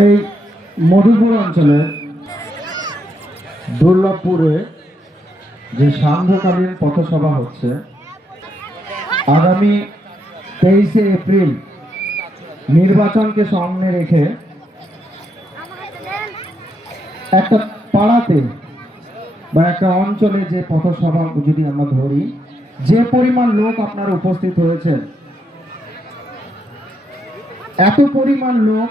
এই মধুপুর অঞ্চলে দুর্লভপুরে যে সান্ধ্যকালীন পথসভা হচ্ছে আগামী 23শে এপ্রিল নির্বাচনকে সামনে রেখে একটা পাড়াতে বা একটা অঞ্চলে যে পথসভা যদি আমরা ধরি, যে পরিমাণ লোক আপনারা উপস্থিত হয়েছেন, এত পরিমাণ লোক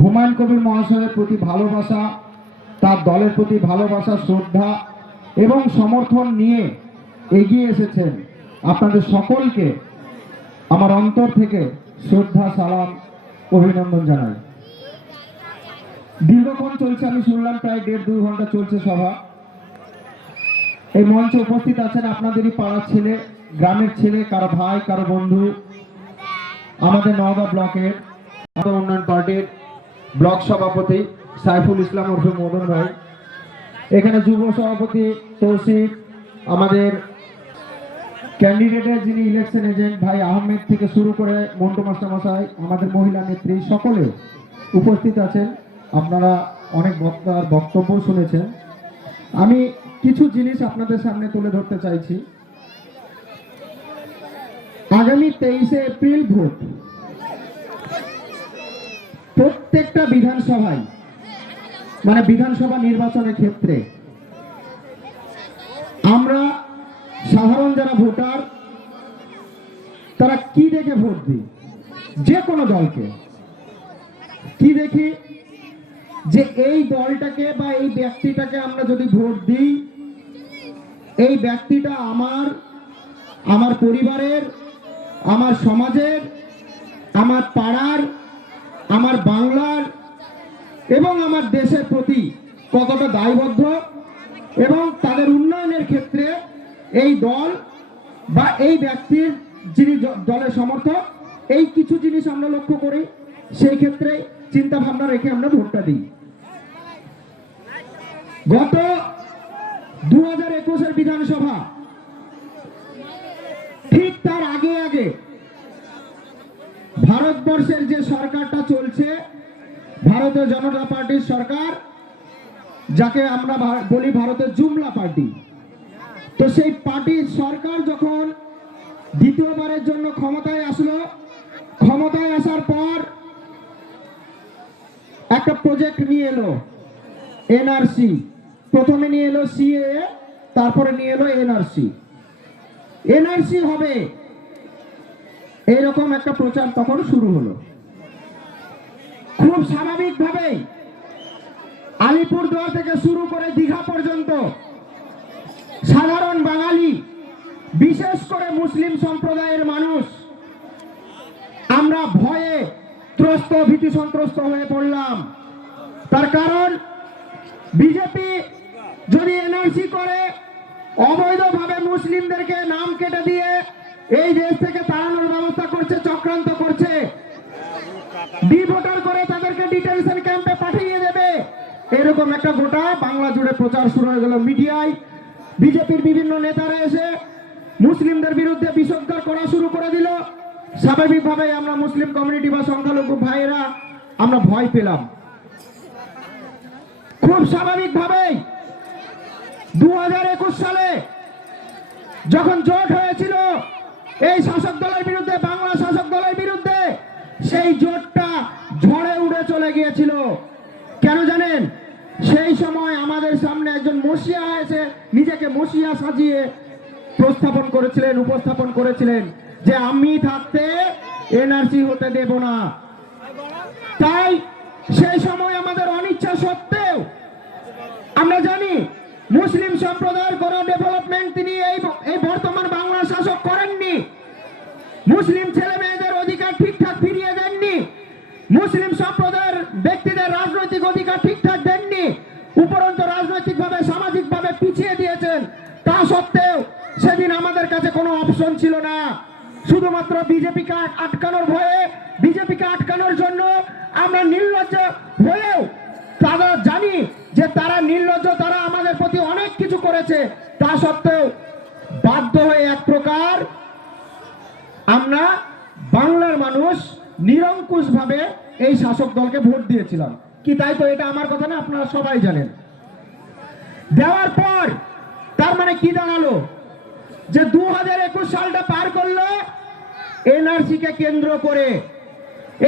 হুমায়ুন কবির মহাশয়ের প্রতি ভালোবাসা, তার দলের প্রতি ভালোবাসা, শ্রদ্ধা এবং সমর্থন নিয়ে এগিয়ে এসেছেন। আপনাদের সকলকে আমার অন্তর থেকে শ্রদ্ধা, সালাম, অভিনন্দন জানাই। দীর্ঘক্ষণ চলছে, আমি শুনলাম প্রায় 1.5-2 ঘন্টা চলছে সভা। এই মঞ্চে উপস্থিত আছেন আপনাদেরই পাড়ার ছেলে, গ্রামের ছেলে, কারো ভাই, কারো বন্ধু, আমাদের নওগাঁ ব্লকের উন্নয়ন পার্টির ব্লক সভাপতি সাইফুল ইসলাম ওরফে মদন ভাই, এখানে যুব সভাপতি তৌসিফ, আমাদের ক্যান্ডিডেটের যিনি ইলেকশন এজেন্ট ভাই আহমেদ থেকে শুরু করে মন্টু মাস্টার মশাই, আমাদের মহিলা নেত্রী, সকলে উপস্থিত আছেন। আপনারা অনেক বক্তার বক্তব্য শুনেছেন। আমি কিছু জিনিস আপনাদের সামনে তুলে ধরতে চাইছি। আগামী 23শে এপ্রিল ভোট। প্রত্যেকটা বিধানসভায় মানে বিধানসভা নির্বাচনের ক্ষেত্রে আমরা সাধারণ যারা ভোটার তারা কি দেখে ভোট দিই? যে কোনো দলকে কি দেখি? যে এই দলটাকে বা এই ব্যক্তিটাকে আমরা যদি ভোট দিই, এই ব্যক্তিটা আমার পরিবারের, আমার সমাজের, আমার পাড়ার, আমার বাংলার এবং আমার দেশের প্রতি কতটা দায়বদ্ধ এবং তাদের উন্নয়নের ক্ষেত্রে এই দল বা এই ব্যক্তির যিনি দলের সমর্থক, এই কিছু জিনিস আমরা লক্ষ্য করি। সেই ক্ষেত্রে চিন্তা ভাবনা রেখে আমরা ভোটটা দিই। গত 2021-এর বিধানসভা ঠিক তার আগে ভারতবর্ষের যে সরকারটা চলছে, ভারতীয় জনতা পার্টির সরকার, যাকে আমরা বলি ভারতের জুমলা পার্টি, তো সেই পার্টির সরকার যখন দ্বিতীয়বারের জন্য ক্ষমতায় আসলো, ক্ষমতায় আসার পর একটা প্রজেক্ট নিয়ে এলো এনআরসি। প্রথমে নিয়ে এলো সিএএ, তারপরে নিয়ে এলো এনআরসি। এনআরসি হবে এইরকম একটা প্রচার তখন শুরু হলো। খুব স্বাভাবিকভাবে আলিপুরদুয়ার থেকে শুরু করে দীঘা পর্যন্ত সাধারণ বাঙালি, বিশেষ করে মুসলিম সম্প্রদায়ের মানুষ, আমরা ভয়ে ত্রস্ত, ভীতি সন্ত্রস্ত হয়ে পড়লাম। তার কারণ বিজেপি যদি এনআরসি করে, অবৈধভাবে মুসলিমদেরকে নাম কেটে দিয়ে এই দেশ থেকে তাড়ানোর ব্যবস্থা করছে, চক্রান্ত করছে। ডিভোটার করে তাদেরকে ডিটেনশন ক্যাম্পে পাঠিয়ে দেবে, এরকম একটা গোটা বাংলা জুড়ে প্রচার শুরু হয়ে গেল। মিডিয়ায় বিজেপির বিভিন্ন নেতারা এসে মুসলিমদের বিরুদ্ধে বিষোদ্গার করা শুরু করে দিল। স্বাভাবিকভাবে আমরা মুসলিম কমিউনিটি বা সংখ্যালঘু ভাইয়েরা আমরা ভয় পেলাম। খুব স্বাভাবিকভাবেই 2021 সালে যখন জোট হয়েছিল এই শাসক দলের বিরুদ্ধে, বাংলা শাসক দলের বিরুদ্ধে, সেই জোটটা ঝড়ে উড়ে চলে গিয়েছিল। কেন জানেন? সেই সময় আমাদের সামনে একজন মসিয়া এসে নিজেকে মসিয়া সাজিয়ে উপস্থাপন করেছিলেন যে আমি থাকতে এনআরসি হতে দেব না। তাই সেই সময় আমাদের অনিচ্ছা সত্ত্বেও আমরা জানি মুসলিম সম্প্রদায়ের কোন ডেভেলপমেন্ট তিনি এই বর্তমান বাংলা শাসক করেননি। মুসলিম ছেলে মেয়েদের অধিকার ঠিকঠাক ফিরিয়ে দেননি। মুসলিম সম্প্রদায়ের ব্যক্তিদের রাজনৈতিক অধিকার ঠিকঠাক দেননি। উপরন্তু রাজনৈতিকভাবে, সামাজিকভাবে পিছিয়ে দিয়েছেন। তা সত্ত্বেও সেদিন আমাদের কাছে কোনো অপশন ছিল না। শুধুমাত্র বিজেপিকে আটকানোর ভয়ে, বিজেপিকে আটকানোর জন্য আমরা নির্লজ্জ হয়েও তারা জানি যে তারা নির্লজ্জ, তারা আমাদের প্রতি অনেক কিছু করেছে। তা সত্ত্বেও বাধ্য হয়ে এক প্রকার আমরা বাংলার মানুষ নিরঙ্কুশ ভাবে এই শাসক দলকে ভোট দিয়েছিলাম, কি তাই তো? এটা আমার কথা না, আপনারা সবাই জানেন। দেওয়ার পর তার মানে কি দাঁড়ালো, যে 2021 সালটা পার করলো এনআরসি কে কেন্দ্র করে।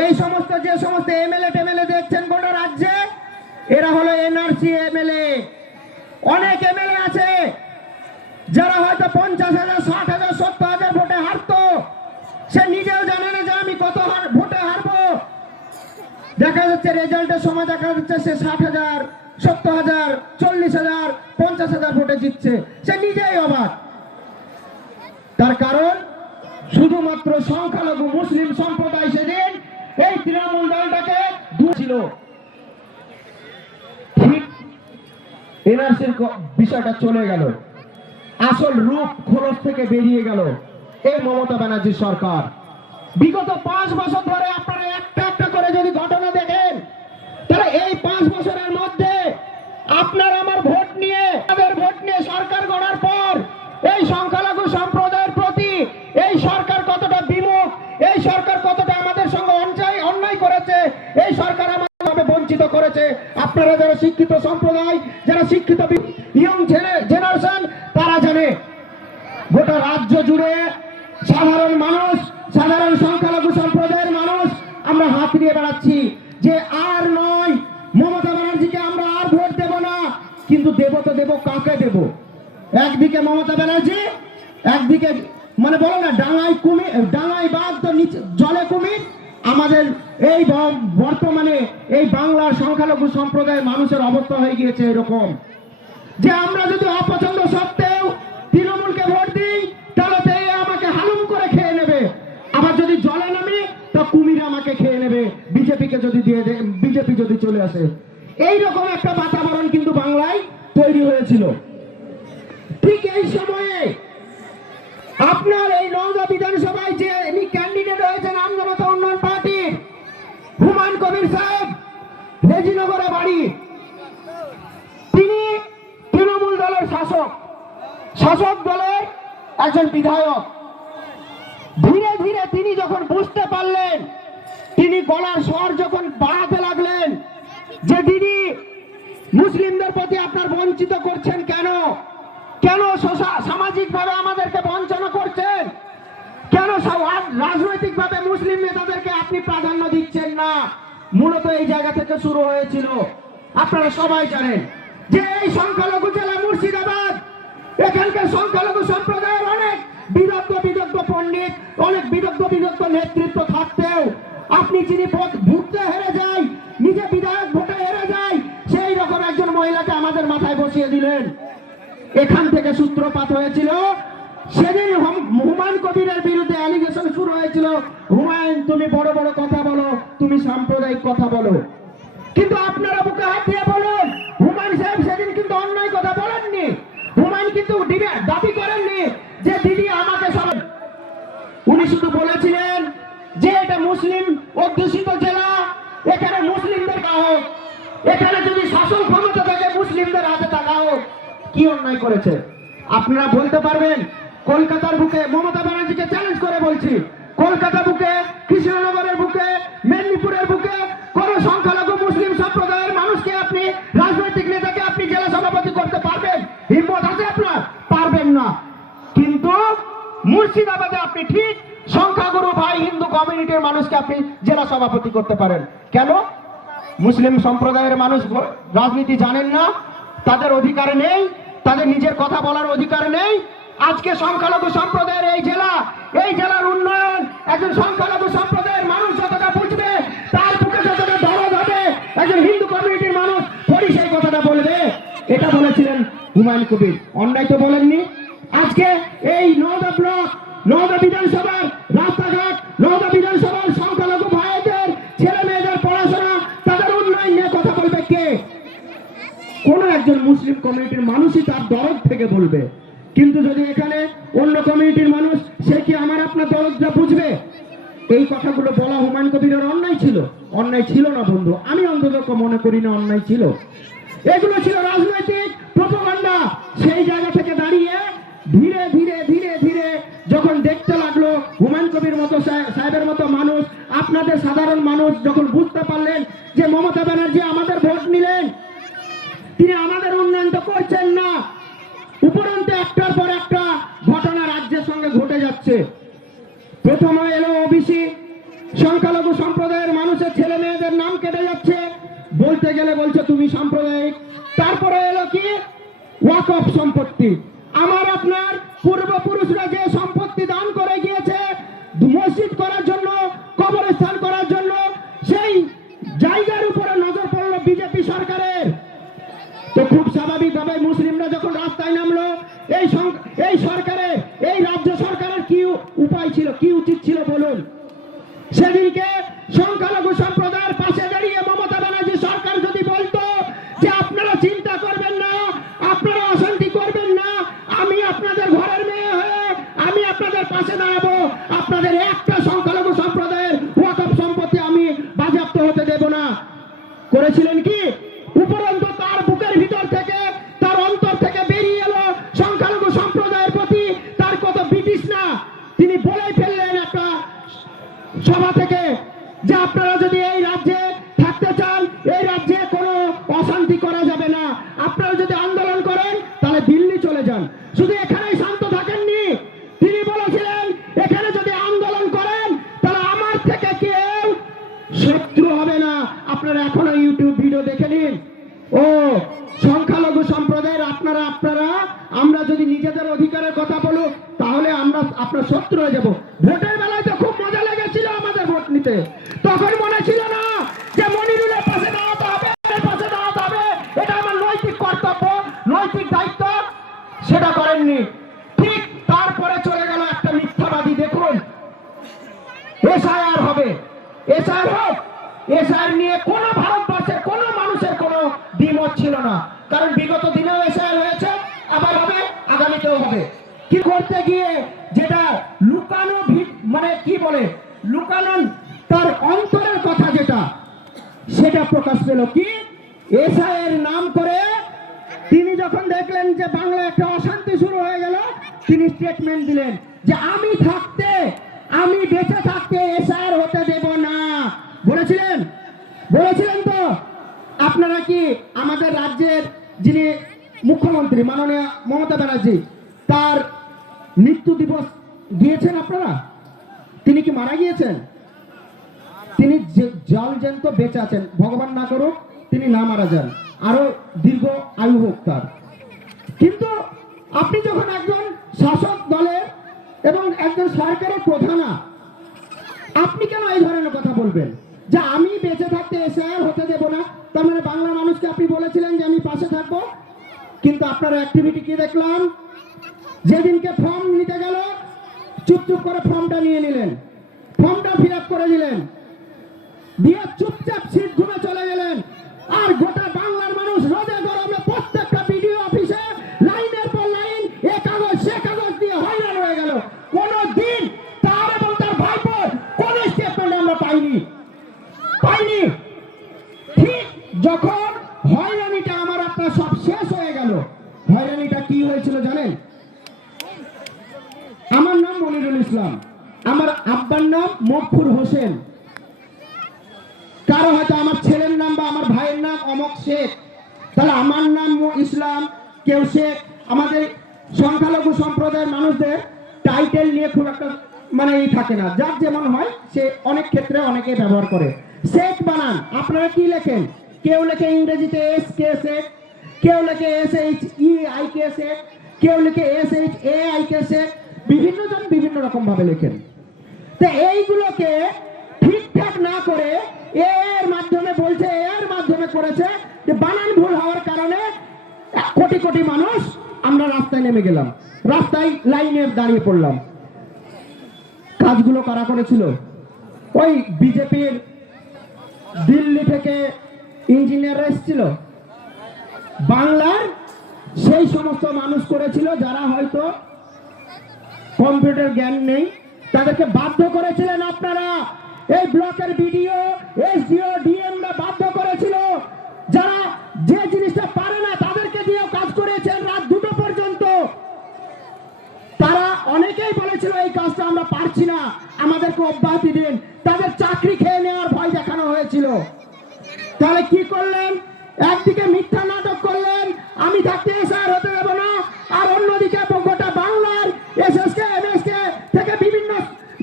এই সমস্ত যে সমস্ত এমএলএ টেমএলএ দেখছেন গোটা রাজ্যে, এরা হলো এনআরসি এমএলএ। অনেক এমএলএ আছে যারা হয়তো 50,000, 60,000, 70,000 ভোটে হারতো, সে নিজেও জানে না যে আমি কত ভোটে হারবো। দেখা যাচ্ছে রেজাল্টের সময় দেখা যাচ্ছে সে 60,000, 70,000, 40,000, 50,000 ভোটে জিতছে, সে নিজেই অবাক। তার কারণ শুধুমাত্র সংখ্যালঘু মুসলিম সম্প্রদায় সেদিন এই তৃণমূল দলটাকে ছিল। ঠিক এনআরসির বিষয়টা চলে গেল, আসল রূপ খোলস থেকে বেরিয়ে গেল এই মমতা ব্যানার্জি সরকার। বিগত 5 বছর ধরে আপনারা একটা একটা করে যদি ঘটনা দেখেন, তাহলে এই 5 বছরের মধ্যে আপনার আমার ভোট নিয়ে, আমাদের ভোট নিয়ে সরকার গড়ার পর এই সংখ্যালঘু সম্প্রদায়ের প্রতি এই সরকার কতটা বিমুখ, এই সরকার কতটা আমাদের সঙ্গে অন্যায় করেছে, এই সরকার আমাদের বঞ্চিত করেছে। আপনারা যারা শিক্ষিত সম্প্রদায়, যারা শিক্ষিত ইয়ং জেনারেশন, তারা জানে গোটা রাজ্য জুড়ে সাধারণ মানুষ, সাধারণ সংখ্যালঘু সম্প্রদায়ের মানুষ আমরা হাত দিয়ে বেড়াচ্ছি যে আর নয়, মমতা ব্যানার্জিকে আমরা আর ভোট দেব না। কিন্তু দেব তো দেব কাকে দেব? একদিকে মমতা ব্যানার্জি, একদিকে মানে বলো না ডাঙায় কুমির, ডাঙায় বাঘ তো নিচে জলে কুমির। আমাদের এই বর্তমানে এই বাংলার সংখ্যালঘু সম্প্রদায়ের মানুষের অবস্থা হয়ে গিয়েছে এরকম, যে আমরা যদি অপছন্দ সত্ত্বেও তৃণমূলকে ভোট দিই, তাহলে তো আমাকে হালুম করে খেয়ে নেবে। আবার যদি জলে নামি তো কুমির আমাকে খেয়ে নেবে, বিজেপিকে যদি দিয়ে দেয়, বিজেপি যদি চলে আসে। এইরকম একটা বাতাবরণ কিন্তু বাংলায় তৈরি হয়েছিল। ঠিক এই সময়ে আপনার এই নওগাঁ বিধানসভায় যে ক্যান্ডিডেট হয়েছেন আমজনতা উন্নয়ন পার্টির হুমায়ুন কবির সাহেব, রেজিনগরে বাড়ি, তিনি তৃণমূল দলের শাসক দলের একজন বিধায়ক। ধীরে ধীরে তিনি যখন বুঝতে পারলেন, তিনি গলার স্বর যখন বাড়াতে লাগলেন যে দিদি মুসলিমদের প্রতি আপনার বঞ্চিত করছেন, কেন কেন সামাজিক ভাবে আমাদেরকে বঞ্চনা করছেন, কেন রাজনৈতিক ভাবে মুসলিম নেতাদেরকে আপনি প্রাধান্য দিচ্ছেন না। মূলত এই জায়গা থেকে শুরু হয়েছিল। আপনারা সবাই জানেন যে এই সংখ্যালঘু জেলা মুর্শিদাবাদ, এখানকার সংখ্যালঘু সম্প্রদায়ের অনেক বিদগ্ধ পণ্ডিত, অনেক বিদগ্ধ নেতৃত্ব থাকতেও আপনি যিনি ভোটে হেরে যায়, নিজে বিধায়ক ভোটে হেরে যায়, সেই রকম একজন মহিলাকে আমাদের মাথায় বসিয়ে দিলেন। এখান থেকে সূত্রপাত হয়েছিল। সেদিন হুমায়ুন কবিরের বিরুদ্ধে অ্যালিগেশন শুরু হয়েছিল, হুমায়ুন তুমি বড় বড় কথা বলো, তুমি সাম্প্রদায়িক কথা বলো। কিন্তু আপনারা বুকে হাত দিয়ে বলুন, হুমায়ুন সাহেব সেদিন কিন্তু অন্যায় কথা বলেননি। হুমায়ুন কিন্তু দাবি করেননি যে দিদি আমাকে সবাই, উনি শুধু বলেছিলেন যে এটা মুসলিম অধ্যুষিত জেলা, এখানে মুসলিমদের হোক, এখানে যদি শাসন ক্ষমতা থাকে মুসলিমদের হাতে থাকা হোক। কি অন্যায় করেছে আপনারা বলতে পারবেন? কলকাতার বুকে মমতা ব্যানার্জিকে চ্যালেঞ্জ করে বলছি, কলকাতা বুকে, কৃষ্ণনগরের বুকে, মেদিনীপুরের বুকে কোন সংখ্যালঘু মুসলিম সম্প্রদায়ের মানুষকে আপনি, রাজনৈতিক নেতাকে আপনি জেলা সভাপতি করতে পারবেন? হিম্মত আছে আপনার? পারবেন না। কিন্তু মুর্শিদাবাদে আপনি ঠিক সংখ্যাগুরু ভাই হিন্দু কমিউনিটির মানুষকে আপনি জেলা সভাপতি করতে পারেন। কেন? মুসলিম সম্প্রদায়ের মানুষ রাজনীতি জানেন না, তাদের অধিকার নেই, তাদের নিজের কথা বলার অধিকার নেই। আজকে সংখ্যালঘু সম্প্রদায়ের এই জেলার উন্নয়ন একজন সংখ্যালঘু সম্প্রদায়ের মানুষ যতটা বুঝবে, তার বুকে যতটা দরদ হবে, একজন হিন্দু কমিউনিটির মানুষ পরি সেই কথাটা বলবে। এটা বলেছিলেন হুমায়ুন কবির, অন্যায় তো বলেননি। আজকে এই নওগাঁ ব্লক, নওগাঁ বিধানসভার রাস্তাঘাট, নওগাঁ বিধানসভার সংখ্যালঘু ভাইদের ছেলে মেয়েদের পড়াশোনা, তাদের উন্নয়ন নিয়ে কথা বলবে কে? কোন একজন মুসলিম কমিউনিটির মানুষই তার দরদ থেকে বলবে। কিন্তু যদি এখানে অন্য কমিউনিটির মানুষ, সে কি আমার আপনার দরদটা বুঝবে? এই কথাগুলো বলা হুমায়ুন কবিরের অন্যায় ছিল? অন্যায় ছিল না বন্ধু, আমি অন্তত মনে করি না অন্যায় ছিল। এগুলো ছিল রাজনৈতিক প্রোপাগান্ডা। সেই জায়গা থেকে দাঁড়িয়ে ধীরে ধীরে ধীরে ধীরে যখন দেখতে লাগলো হুমায়ুন কবির মতো সাহেবের মতো মানুষ, আপনাদের সাধারণ মানুষ যখন বুঝতে পারলেন যে মমতা ব্যানার্জি আমাদের ভোট নিলেন, তিনি আমাদের উন্নয়ন তো করছেন না, উপরন্তু একটার পর একটা ঘটনা রাজ্যের সঙ্গে ঘটে যাচ্ছে। প্রথমে এলো ওবিসি, সংখ্যালঘু সম্প্রদায়ের মানুষের ছেলে মেয়েদের নাম কেটে যাচ্ছে, বলতে গেলে বলছে তুমি সাম্প্রদায়িক। তারপরে এলো কি ওয়াকফ সম্পত্তি, আমার আপনার পূর্বপুরুষরা যে সম্পত্তি দান করে গিয়েছে মসজিদ করার জন্য, কবরস্থান করার জন্য, সেই জায়গার উপরে নজর পড়লো বিজেপি সরকারের। তো খুব স্বাভাবিকভাবে মুসলিমরা যখন রাস্তায় নামলো, এই সরকারের, এই রাজ্য সরকারের কি উপায় ছিল, কি উচিত ছিল বলুন? সেদিনকে সংখ্যালঘু সম্প্রদায়ের পাশে দাঁড়িয়ে মমতা ব্যানার্জি সরকার যদি বলতো যে আপনারা চিন্তা করবেন না, আপনারা অশান্তি করবেন না, আমি আপনাদের ঘরের মেয়ে হয়ে আমি আপনাদের পাশে দাঁড়াবো, আপনাদের একটা সংখ্যালঘু সম্প্রদায়ের ওয়াকফ সম্পত্তি আমি বাজেয়াপ্ত হতে দেব না, করেছিলেন কি? উপরন্তু তার বুকের ভিতর থেকে, তার অন্তর থেকে বেরিয়ে এলো সংখ্যালঘু সম্প্রদায়ের প্রতি তার কত ব্রিটিশ না। তিনি বলেই ফেললেন একটা সভা থেকে যে আপনারা যদি এই রাজ্যে থাকতে চান, এই রাজ্যে কোনো অশান্তি করা যাবে না, আপনারা যদি আন্দোলন করেন তাহলে দিল্লি চলে যান। শুধু এখানেই শান্ত থাকেননি, তিনি বলেছিলেন এখানে যদি আন্দোলন করেন তাহলে আমার থেকে কেউ শত্রু হবে না। আপনারা এখনো ইউটিউব ভিডিও দেখে নিন। ও সংখ্যালঘু সম্প্রদায়ের আপনারা আমরা যদি নিজেদের অধিকারের কথা বলো তাহলে আমরা আপনার শত্রু হয়ে যাব। ভোটের বেলায় তো খুব মজা লেগেছিল আমাদের ভোট নিতে, তখন মনে ছিল না যে মনিরুলের পাশে দাঁড়াতে হবে, পাশে দাঁড়াতে হবে, এটা আমার নৈতিক কর্তব্য, নৈতিক দায়িত্ব, সেটা করেননি। ঠিক তারপরে চলে গেল একটা মিথ্যাবাদী, দেখুন এসআইআর হবে, এসআইআর হোক, এসআইআর নিয়ে কোনো ভারতবর্ষের কোনো মানুষের কোনো দ্বিমত ছিল না, কারণ বিগত দিনেও এসআইআর হয়েছে, আবার হবে, আগামীতেও হবে। কি করতে গিয়ে যেটা লুকানো, মানে কি বলে লুকানো, তার অন্তরের কথা যেটা, সেটা প্রকাশ পেল কি এসআইআর নাম করে। তিনি যখন দেখলেন যে বাংলা একটা অশান্তি শুরু হয়ে গেল, তিনি স্টেটমেন্ট দিলেন যে আমি বেঁচে থাকতে এসআইআর হতে দেব না। বলেছিলেন তো? আপনারা কি আমাদের রাজ্যের যিনি মুখ্যমন্ত্রী মাননীয় মমতা ব্যানার্জি, তার মৃত্যু দিবস দিয়েছেন আপনারা? তিনি কি মারা গিয়েছেন? তিনি জল জ্যান্ত বেঁচে আছেন, ভগবান না করুক তিনি না মারা যান, আরো দীর্ঘ আয়ু হোক তার। কিন্তু আপনি যখন একজন শাসক দলের এবং একজন সরকারের প্রধান, আপনি কেন এই ধরনের কথা বলবেন যে আমি বেঁচে থাকতে এসআইআর হতে দেব না? তার মানে বাংলা মানুষকে আপনি বলেছিলেন যে আমি পাশে থাকবো, কিন্তু আপনার অ্যাক্টিভিটি কি দেখলাম? যেদিনকে ফর্ম নিতে গেল চুপচুপ করে ফর্মটা নিয়ে নিলেন, ফর্মটা ফিল আপ করে দিলেন, দিয়ে চুপচাপ সিট ঘুরে চলে গেলেন। আর গোটা বাংলার মানুষ রোদে গরমে প্রত্যেকটা বিডিও অফিসে লাইনের পর লাইন এ কাগজ সে কাগজ দিয়ে হয়রান হয়ে গেল। কোনো দিন তার এবং তার ভাইপোর কোন স্টেটমেন্ট আমরা পাইনি। ঠিক যখন হয়রানিটা আমার আপনার সব শেষ হয়ে গেল, হয়রানিটা কি হয়েছিল জানেন? আমার নাম মনিরুল ইসলাম, আমার আব্বার নাম মকফুর হোসেন, কারো হয়তো আমার ছেলের নাম বা আমার ভাইয়ের নাম অমক শেখ, তাহলে আমার নাম ইসলাম, কেউ শেখ। আমাদের সংখ্যালঘু সম্প্রদায়ের মানুষদের টাইটেল নিয়ে খুব একটা মানে থাকে না, যার যেমন হয় সে অনেক ক্ষেত্রে অনেকে ব্যবহার করে। শেখ বানান আপনারা কি লেখেন? কেউ লেখে ইংরেজিতে এস কে শেখ, কেউ লেখে SHEIK শেখ, কেউ লেখে SHAIK শেখ, বিভিন্ন জন বিভিন্ন রকম ভাবে লেখেন। তো এইগুলোকে ঠিকঠাক না করে এর মাধ্যমে বলছে, এর মাধ্যমে করেছে যে বানান ভুল হওয়ার কারণে কোটি কোটি মানুষ আমরা রাস্তায় নেমে গেলাম, রাস্তায় লাইনে দাঁড়িয়ে পড়লাম। কাজগুলো কারা করেছিল? ওই বিজেপির দিল্লি থেকে ইঞ্জিনিয়ার এসেছিল, বাংলার সেই সমস্ত মানুষ করেছিল যারা হয়তো কম্পিউটার জ্ঞান নেই, তাদেরকে বাধ্য করেছিলেন আপনারা। এই ব্লকের বিডিও, SDO, DM-রা বাধ্য করেছিল, যারা যে জিনিসটা পারে না তাদেরকে দিয়েও কাজ করেছেন রাত 2টো পর্যন্ত। তারা অনেকেই বলেছিল এই কাজটা আমরা পারছি করছি না, আমাদেরকে অব্যাহতি দিন, তাদের চাকরি খেয়ে নেওয়ার ভয় দেখানো হয়েছিল। তাহলে কি করলেন? একদিকে মিথ্যা নাটক করলেন, আমি থাকতে এসআর হতে দেব না, আর অন্যদিকে গোটা বাংলার এসএসকে এমএসকে থেকে বিভিন্ন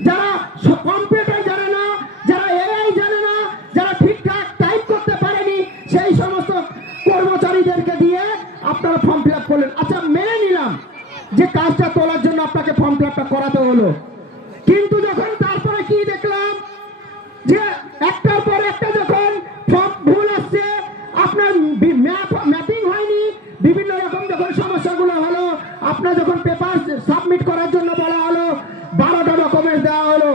যারা কম্পিউটার জানে না, যারা এআই জানে না, যারা ঠিকঠাক টাইপ করতে পারেনি, সেই সমস্ত কর্মচারীদেরকে দিয়ে আপনারা ফর্ম ফিল আপ করলেন। আচ্ছা, মেনে নিলাম যে কাজটা তোলার জন্য আপনাকে ফর্ম ফিল আপটা করাতে হলো, কিন্তু যখন তারপরে কি দেখলাম যে একটার পর একটা যখন ফর্ম ভুল আসছে, আপনার ম্যাপিং হয়নি, বিভিন্ন রকম যখন সমস্যাগুলো হলো, আপনার যখন পেপার সাবমিট করার জন্য বলা হলো, 12টা ডকুমেন্টস দেওয়া হলো,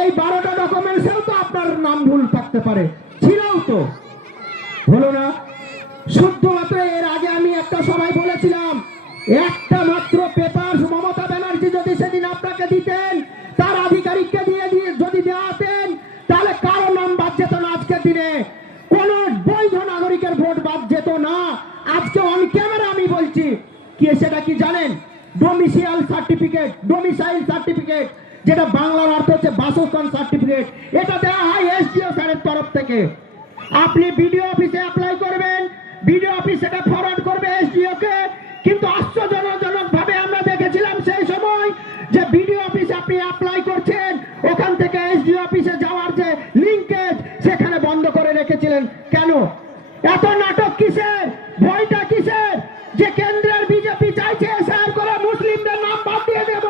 এই 12টা ডকুমেন্টসেও তো আপনার নাম ভুল থাকতে পারে, ছিলও তো, হলো না? শুধুমাত্র এর আগে আমি একটা সভায় বলেছিলাম, একটা মাত্র পেপার মমতা ব্যানার্জি যদি সেদিন আপনাকে দিতেন, তার আধিকারিককে দিয়ে যদি দেওয়াতেন, তাহলে কারো নাম বাদ যেত না। আজকের দিনে কোন বৈধ নাগরিকের ভোট বাদ যেত না। আজকে অন ক্যামেরা আমি বলছি, কি সেটা কি জানেন? ডোমিসাইল সার্টিফিকেট, যেটা বাংলার অর্থ হচ্ছে বাসস্থান সার্টিফিকেট, এটা দেওয়া হয় এসডিও স্যারের তরফ থেকে। আপনি বিডিও অফিসে অ্যাপ্লাই করবেন, বিডিও অফিস সেটা ফরওয়ার্ড করবে এসডিও কে, কিন্তু আশ্চর্যজনক ভাবে আমরা দেখেছিলাম সেই সময় যে বিডিও অফিসে আপনি অ্যাপ্লাই করছেন, ওখান থেকে এসডিও অফিসে যাওয়ার যে লিংকেজ সেখানে বন্ধ করে রেখেছিলেন। কেন এত নাটক কিসের? ভয়টা কিসের? যে কেন্দ্রের বিজেপি চাইছে এসআর করে মুসলিমদের নাম বাদ দিয়ে দেব,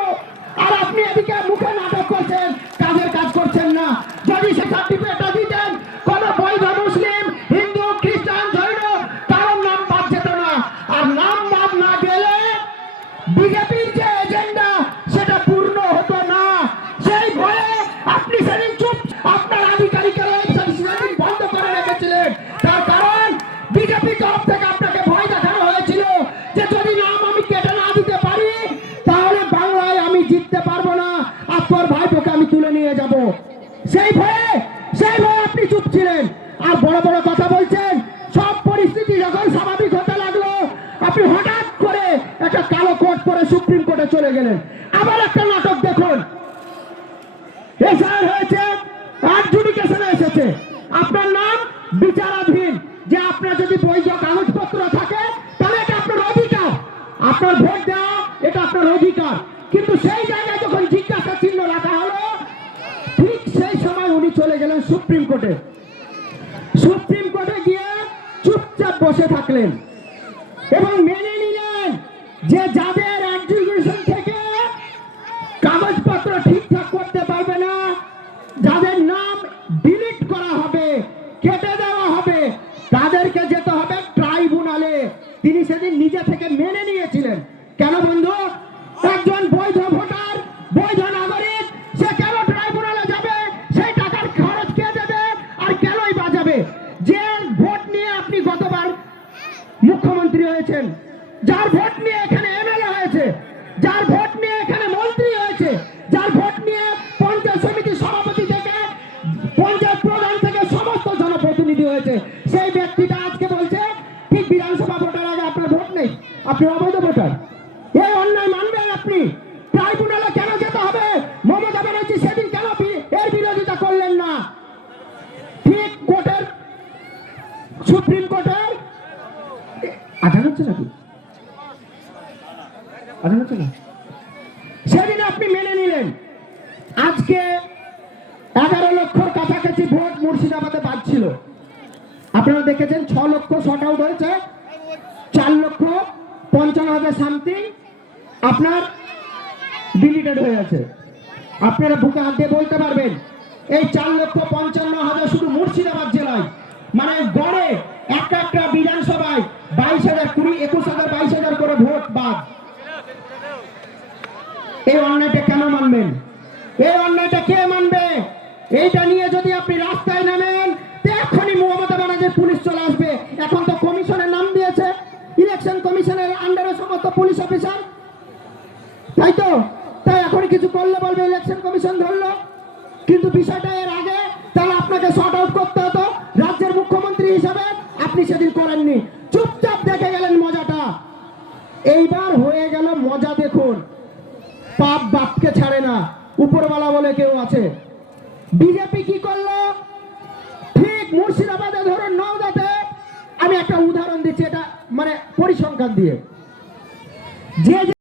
আর আপনি এদিকে মুখে নাটক করছেন, কাজের কাজ করছেন না। যদি সে সার্টিফিকেটটা দিতেন, কোন বৈধ মুসলিম, হিন্দু, খ্রিস্টান, জৈন কারোর নাম বাদ যেত না। আর নাম বাদ না গেলে বিজেপির যে এজেন্ডা সেটা পূর্ণ হতো না। সেই ভয়ে আপনি সেদিন চুপ, আপনার আধিকারিকেরা সেদিন বন্ধ করে রেখেছিলেন। তার কারণ বিজেপি তরফ থেকে আপনাকে ভয় দেখানো হয়েছিল যে যদি নাম আমি কেটে না দিতে পারি, তাহলে বাংলায় আমি জিততে পারবো না, আর তোর ভাইপোকে আমি তুলে নিয়ে যাব। সেই ভয়ে আপনি চুপ ছিলেন, আর বড় বড় কথা বলছেন। সব পরিস্থিতি যখন স্বাভাবিক হতে লাগলো, আপনি হঠাৎ করে একটা কালো কোট পরে সুপ্রিম কোর্টে চলে গেলেন। আবার একটা নাটক দেখুন, এসআর হয়েছে, অ্যাডজুডিকেশনে এসেছে, আপনার নাম বিচারাধীন। যে আপনার যদি বৈধ কাগজপত্র থাকে তাহলে এটা আপনার অধিকার, আপনার ভোট দেওয়া এটা আপনার অধিকার, কিন্তু সেই জায়গায় যখন জিজ্ঞাসা চিহ্ন রাখা হলো, ঠিক সেই সময় উনি চলে গেলেন সুপ্রিম কোর্টে। সুপ্রিম কোর্টে গিয়ে চুপচাপ বসে থাকলেন এবং মেনে নিলেন যে যাদের অ্যাডজুডিকেশন থেকে কাগজপত্র ঠিকঠাক করতে পারবে না, যাদের নাম ডিলিট করা হবে, কেটে দেওয়া হবে, তাদেরকে যেতে হবে ট্রাইব্যুনালে। তিনি সেদিন নিজে থেকে মেনে নিয়েছিলেন। কেন বন্ধু? একজন বৈধ ভোটার, বৈধ নাগরিক, সে কেন ট্রাইব্যুনালে যাবে? সেই টাকার খরচ কে দেবে? আর কেনই বাজাবে? যে ভোট নিয়ে আপনি গতবার মুখ্যমন্ত্রী হয়েছেন, যার ভোট নিয়ে এখানে এমএলএ হয়েছে, যার ভোট নিয়ে এখানে মন্ত্রী হয়েছে, যার ভোট নিয়ে পঞ্চায়েত সমিতির সভাপতি থেকে পঞ্চায়েত প্রধান থেকে সমস্ত জনপ্রতিনিধি হয়েছে, সেই ব্যক্তিটা আজকে বলছে ঠিক বিধানসভা ভোটার আগে আপনার ভোট নেই, আপনি অবৈধ ভোটার। এই অন্যায় মানবেন আপনি? ট্রাইব্যুনালে কেন যেতে হবে? মমতা ব্যানার্জি সেদিন কেন এর বিরোধিতা করলেন না? ঠিক কোর্টের, সুপ্রিম কোর্টের আধার হচ্ছে নাকি আধার হচ্ছে না, সেদিন আপনি মেনে নিলেন। আজকে 11 লক্ষর কাছাকাছি ভোট মুর্শিদাবাদে বাদ ছিল। আপনারা দেখেছেন 6 লক্ষ শর্ট আউট হয়েছে, 4,55,000 সামথিং আপনার ডিলিটেড হয়ে আছে। আপনারা বুকে হাত দিয়ে বলতে পারবেন এই 4,55,000 শুধু মুর্শিদাবাদ জেলায়, মানে গড়ে একটা বিধানসভায় 22,000, 21,000, 22,000 করে ভোট বাদ। এই অন্যায়টা কেন মানবেন? এই অন্যায়টা কে মানবে? এইটা নিয়ে যদি আপনি রাস্তায় নামেন, এখনই মমতা ব্যানার্জির পুলিশ চলে আসবে। এখন তো কমিশনের নাম দিয়েছে, ইলেকশন কমিশনের আন্ডারে সমস্ত পুলিশ অফিসার, তাই তো? তাই এখনই কিছু করলে বলবে ইলেকশন কমিশন ধরলো, কিন্তু বিষয়টা এর আগে তাহলে আপনাকে শর্ট আউট করতে হতো রাজ্যের মুখ্যমন্ত্রী হিসাবে, আপনি সেদিন করেননি, চুপচাপ দেখে গেলেন মজাটা। এইবার হয়ে গেল মজা, দেখুন পাপ বাপকে ছাড়ে না। উপরওয়ালা বলে কেউ আছে। বিজেপি কি করলো? ঠিক মুর্শিদাবাদে ধরুন, নওদাতে, আমি একটা উদাহরণ দিচ্ছি, এটা মানে পরিসংখ্যান দিয়ে, যে